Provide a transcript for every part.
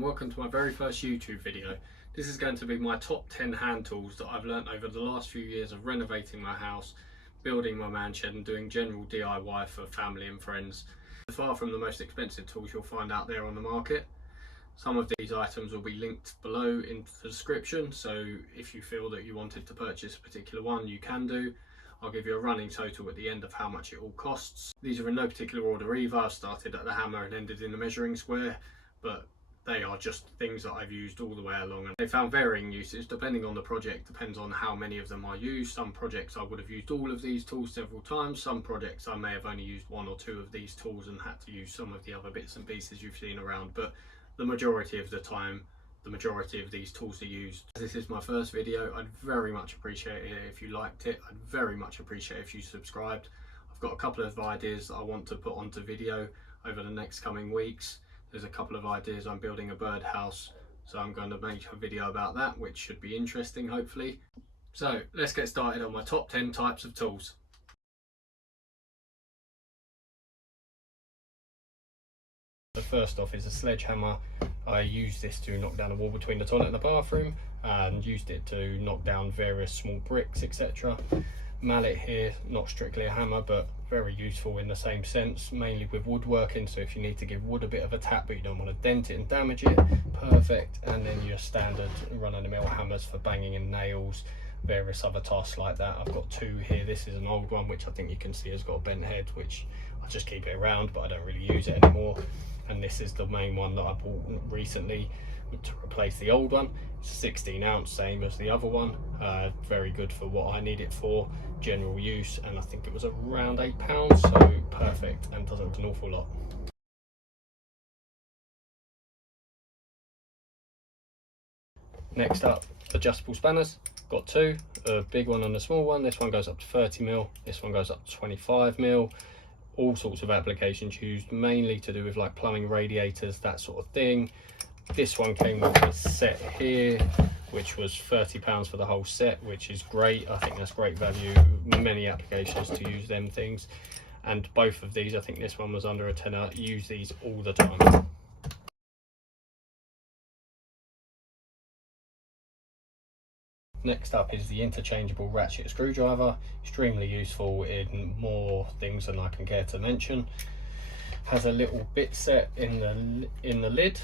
and welcome to my very first YouTube video. This is going to be my top 10 hand tools that I've learnt over the last few years of renovating my house, building my man shed and doing general DIY for family and friends. Far from the most expensive tools you'll find out there on the market. Some of these items will be linked below in the description, so if you feel that you wanted to purchase a particular one, you can do. I'll give you a running total at the end of how much it all costs. These are in no particular order either. I've started at the hammer and ended in the measuring square, but they are just things that I've used all the way along, and they found varying uses depending on the project. Depends on how many of them I use. Some projects I would have used all of these tools several times. Some projects I may have only used one or two of these tools and had to use some of the other bits and pieces you've seen around, but the majority of the time the majority of these tools are used. This is my first video. I'd very much appreciate it if you liked it. I'd very much appreciate it if you subscribed. I've got a couple of ideas that I want to put onto video over the next coming weeks. There's a couple of ideas. I'm building a birdhouse, so I'm going to make a video about that, which should be interesting hopefully. So let's get started on my top 10 types of tools. So first off is a sledgehammer. I used this to knock down a wall between the toilet and the bathroom, and used it to knock down various small bricks, etc. Mallet here, not strictly a hammer, but very useful in the same sense, mainly with woodworking. So if you need to give wood a bit of a tap but you don't want to dent it and damage it, perfect. And then your standard run-of-the-mill hammers for banging in nails, various other tasks like that. I've got two here. This is an old one which I think you can see has got a bent head, which I just keep it around but I don't really use it anymore. And this is the main one that I bought recently to replace the old one. It's 16 ounce, same as the other one. Very good for what I need it for, general use, and I think it was around £8, so perfect and doesn't an awful lot. Next up, adjustable spanners. Got two, a big one and a small one. This one goes up to 30mm, this one goes up to 25mm. All sorts of applications used, mainly to do with like plumbing, radiators, that sort of thing. This one came with a set here, which was £30 for the whole set, which is great. I think that's great value. Many applications to use them things, and both of these, I think this one was under a tenner. Use these all the time. Next up is the interchangeable ratchet screwdriver. Extremely useful in more things than I can care to mention. Has a little bit set in the lid.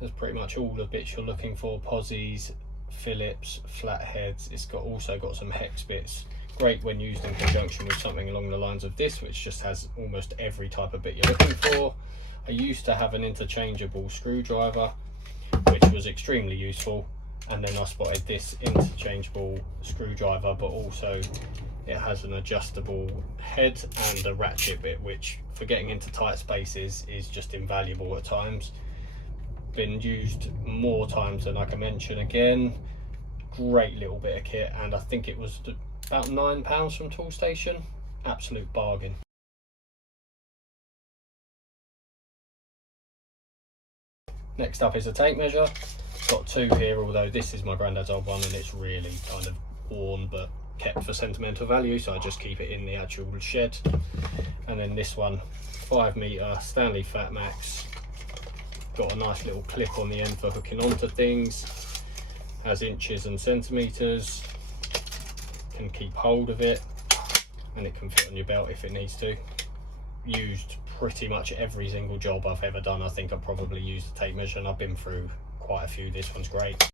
There's pretty much all the bits you're looking for: posies, Phillips, flatheads. It's also got some hex bits. Great when used in conjunction with something along the lines of this, which just has almost every type of bit you're looking for. I used to have an interchangeable screwdriver, which was extremely useful, and then I spotted this interchangeable screwdriver, but also it has an adjustable head and a ratchet bit, which for getting into tight spaces is just invaluable at times. Been used more times than I can mention. Again, great little bit of kit, and I think it was about £9 from Toolstation. Absolute bargain. Next up is a tape measure. Got two here, although this is my granddad's old one and it's really kind of worn but kept for sentimental value, so I just keep it in the actual shed. And then this one, 5m Stanley Fat Max. Got a nice little clip on the end for hooking onto things. Has inches and centimeters. Can keep hold of it, and it can fit on your belt if it needs to. Used pretty much every single job I've ever done. I think I've probably used a tape measure, and I've been through quite a few. This one's great.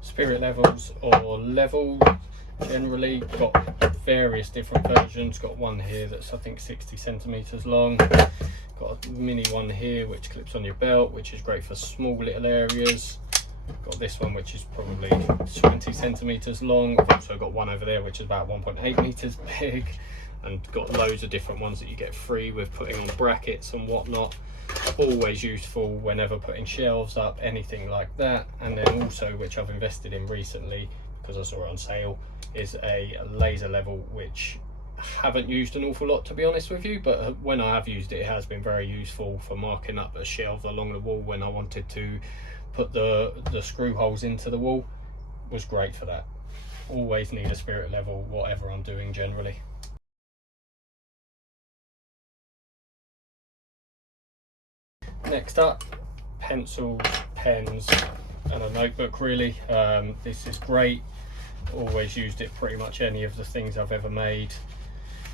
Spirit levels or level, generally got various different versions. Got one here that's I think 60 centimeters long. Got a mini one here which clips on your belt, which is great for small little areas. Got this one which is probably 20 centimeters long. I've also got one over there which is about 1.8 meters big, and got loads of different ones that you get free with putting on brackets and whatnot. Always useful whenever putting shelves up, anything like that. And then also, which I've invested in recently because I saw it on sale, is a laser level, which I haven't used an awful lot to be honest with you, but when I have used it, it has been very useful for marking up a shelf along the wall when I wanted to put the screw holes into the wall. Was great for that. Always need a spirit level whatever I'm doing generally. Next up, pencils, pens and a notebook really. This is great. Always used it pretty much any of the things I've ever made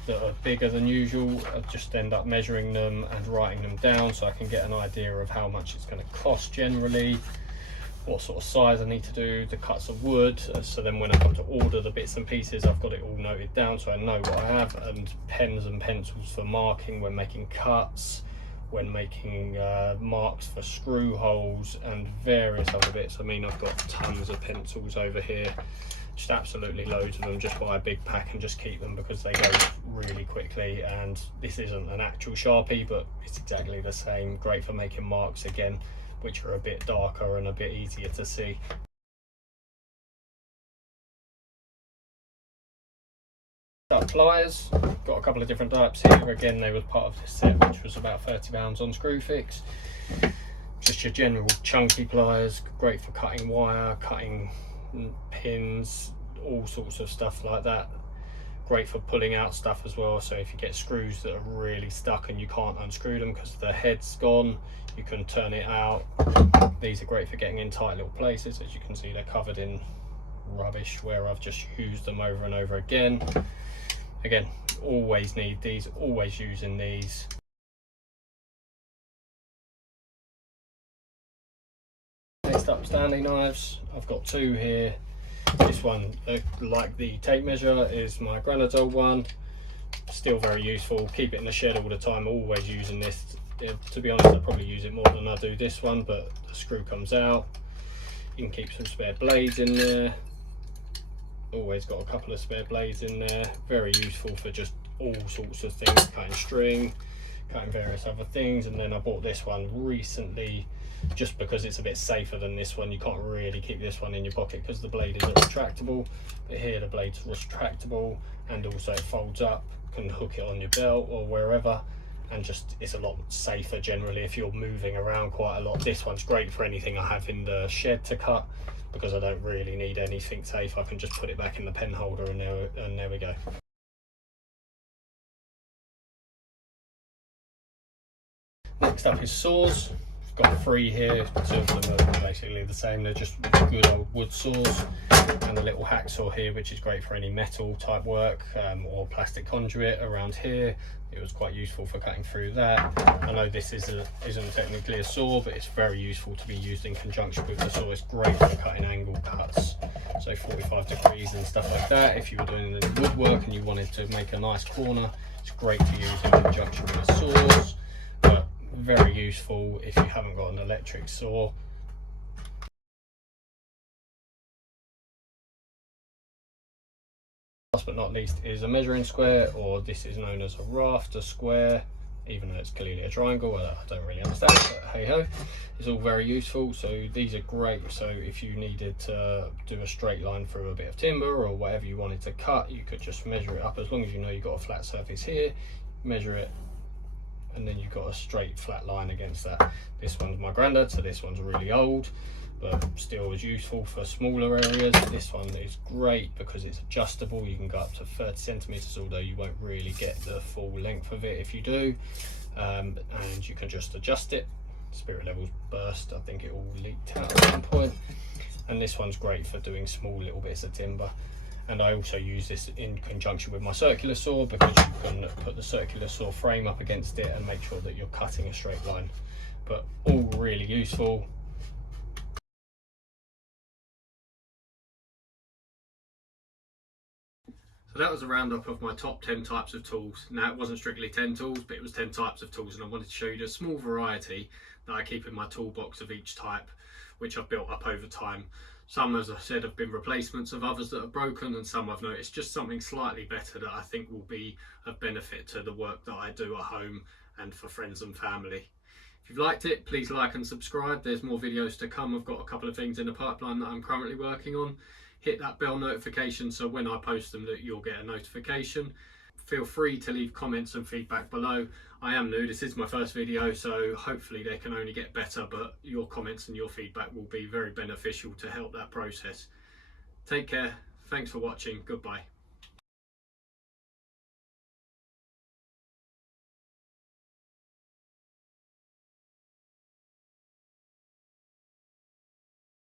that are bigger than usual. I just end up measuring them and writing them down so I can get an idea of how much it's going to cost generally, what sort of size I need to do, the cuts of wood, so then when I come to order the bits and pieces I've got it all noted down so I know what I have. And pens and pencils for marking when making cuts, when making marks for screw holes and various other bits. I mean, I've got tons of pencils over here, just absolutely loads of them. Just buy a big pack and just keep them because they go really quickly. And this isn't an actual Sharpie, but it's exactly the same. Great for making marks again, which are a bit darker and a bit easier to see. Pliers, got a couple of different types here. Again, they were part of this set, which was about £30 on Screwfix. Just your general chunky pliers, great for cutting wire, cutting pins, all sorts of stuff like that. Great for pulling out stuff as well, so if you get screws that are really stuck and you can't unscrew them because the head's gone, you can turn it out. These are great for getting in tight little places. As you can see, they're covered in rubbish where I've just used them over and over again. Again, always need these, always using these. Next up, Stanley knives. I've got two here. This one, like the tape measure, is my granddad's old one. Still very useful. Keep it in the shed all the time, always using this. To be honest, I probably use it more than I do this one, but the screw comes out. You can keep some spare blades in there. Always got a couple of spare blades in there. Very useful for just all sorts of things, cutting string, cutting various other things. And then I bought this one recently just because it's a bit safer than this one. You can't really keep this one in your pocket because the blade isn't retractable, but here the blade's retractable and also it folds up. Can hook it on your belt or wherever, and just it's a lot safer generally if you're moving around quite a lot. This one's great for anything I have in the shed to cut because I don't really need anything safe. I can just put it back in the pen holder and there we go. Next up is saws. I've got three here, two of them are basically the same. They're just good old wood saws, and a little hacksaw here which is great for any metal type work or plastic conduit around here. It was quite useful for cutting through that. I know this isn't technically a saw, but it's very useful to be used in conjunction with the saw. It's great for cutting angle cuts, so 45 degrees and stuff like that. If you were doing any woodwork and you wanted to make a nice corner, it's great to use in conjunction with the saws, but very useful if you haven't got an electric saw. Last but not least is a measuring square, or this is known as a rafter square, even though it's clearly a triangle. I don't really understand, but hey ho, it's all very useful. So these are great, so if you needed to do a straight line through a bit of timber or whatever you wanted to cut, you could just measure it up. As long as you know you've got a flat surface here, measure it, and then you've got a straight flat line against that. This one's my granddad, so this one's really old, but still is useful for smaller areas. This one is great because it's adjustable. You can go up to 30 centimeters, although you won't really get the full length of it if you do, and you can just adjust it. Spirit levels burst, I think it all leaked out at some point. And this one's great for doing small little bits of timber. And I also use this in conjunction with my circular saw because you can put the circular saw frame up against it and make sure that you're cutting a straight line. But all really useful. So that was a roundup of my top 10 types of tools. Now, it wasn't strictly 10 tools, but it was 10 types of tools, and I wanted to show you a small variety that I keep in my toolbox of each type, which I've built up over time. Some, as I said, have been replacements of others that are broken, and some I've noticed just something slightly better that I think will be of benefit to the work that I do at home and for friends and family. If you've liked it, please like and subscribe. There's more videos to come. I've got a couple of things in the pipeline that I'm currently working on. Hit that bell notification so when I post them that you'll get a notification. Feel free to leave comments and feedback below. I am new, this is my first video, so hopefully they can only get better, but your comments and your feedback will be very beneficial to help that process. Take care, thanks for watching, goodbye.